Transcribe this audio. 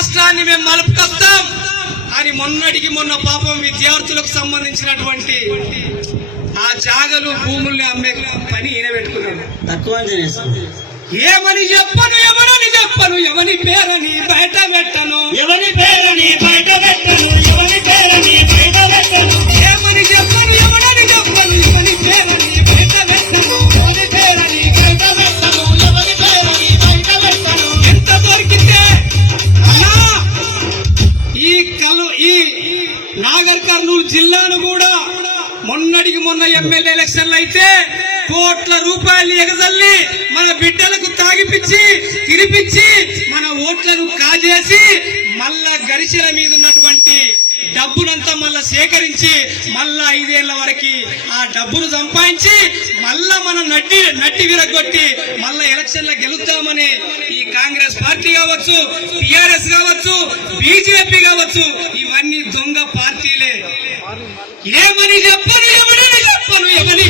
రాష్ట్రాన్ని మేము మలుపుకొస్తాం. అని మొన్నటికి మొన్న పాపం విద్యార్థులకు సంబంధించినటువంటి ఆ జాగలు భూముల్ని అమ్మే పని ఈయన పెట్టుకున్నాడు. తక్కువ అంచనా వేస్తుంది. ఏమని చెప్పను ఎవరని చెప్పను ఎవని పేరని బయట పెట్టను. ఈ నాగర్ కర్నూలు జిల్లాను కూడా మొన్నటికి మొన్న ఎమ్మెల్యే ఎలక్షన్లు అయితే కోట్ల రూపాయలు ఎగజల్లి మన బిడ్డలకు తాగిపిచ్చి తినిపించి మన ఓట్లను కాజేసి మళ్ళా గరిసెల మీద ఉన్నటువంటి డబ్బునంతా మళ్ళా సేకరించి మళ్ళా ఐదేళ్ళ వరకు ఆ డబ్బును సంపాదించి మళ్ళా మనం నట్టి నట్టి విరగొట్టి మళ్ళా ఎలక్షన్లో గెలుద్దామని ఈ కాంగ్రెస్ పార్టీ కావచ్చు టిఆర్ఎస్ కావచ్చు బీజేపీ కావచ్చు ఇవన్నీ దొంగ పార్టీలే. ఏమని చెప్పను ఎవరిని చెప్పను ఎవరి